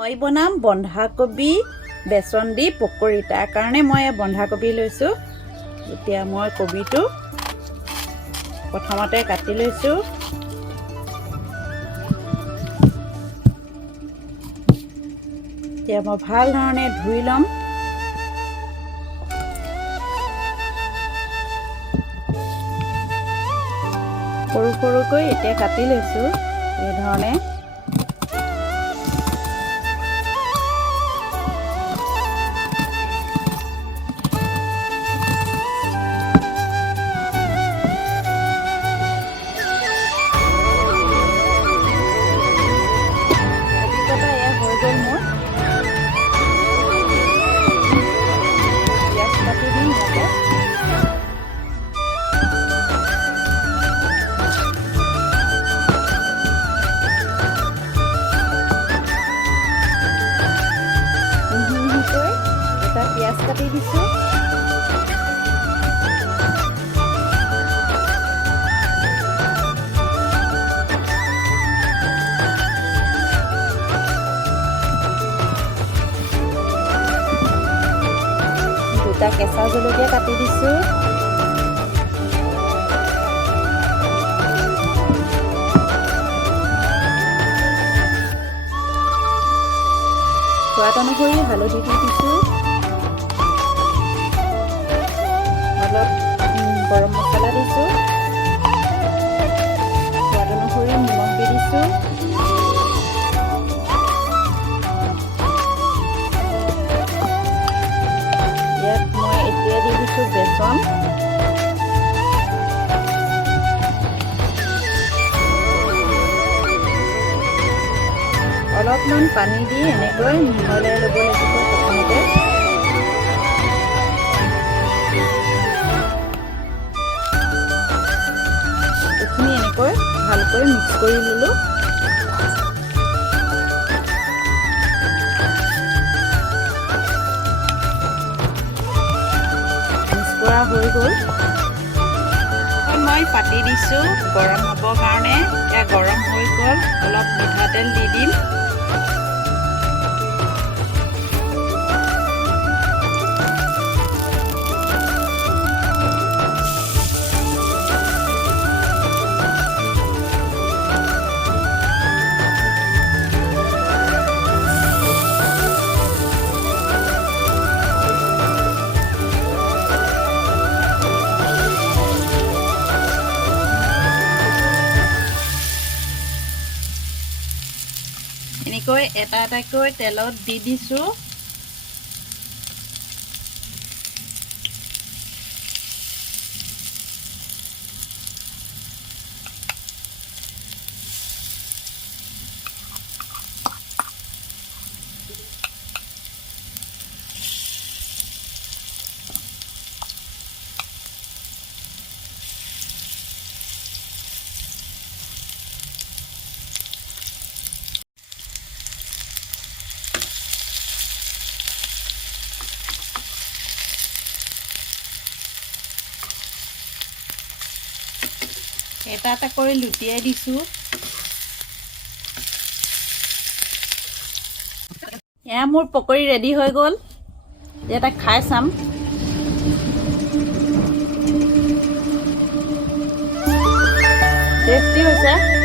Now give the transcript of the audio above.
মই বনাম বন্ধাকবি বেচন দি পকৰি। তাৰ কাৰণে মই বন্ধাকবি লৈছোঁ। এতিয়া মই কবিটো প্ৰথমতে কাটি লৈছোঁ। এতিয়া মই ভাল ধৰণে ধুই ল'ম। সৰু সৰুকৈ এতিয়া কাটি লৈছোঁ এই ধৰণে। পিঁয়াজ কাটি দিছোঁ। দুটা কেঁচা জলকীয়া কাটি দিছোঁ। সোৱাদ অনুসৰি হালধি দি দিছোঁ। অলপ গৰম মছলা দিছোঁ। সোৱাদ অনুসৰি নিমখ দি দিছোঁ। ইয়াত মই এতিয়া দি দিছোঁ বেচন। অলপমান পানী দি এনেকৈ মিহলাই ল'ব লাগিব প্ৰথমতে। এইখিনি এনেকৈ ভালকৈ মিক্স কৰি ল'লোঁ। মিক্স কৰা হৈ গ'ল। মই পাতি দিছোঁ গৰম হ'বৰ কাৰণে। এতিয়া গৰম হৈ গ'ল। অলপ মিঠাতেল দি দিম। এনেকৈ এটা এটাকৈ তেলত দি দিছোঁ। এটা এটা কৰি লুটিয়াই দিছোঁ। এয়া মোৰ পকৰি ৰেডি হৈ গ'ল। এটা খাই চাম। টেষ্টি হৈছে।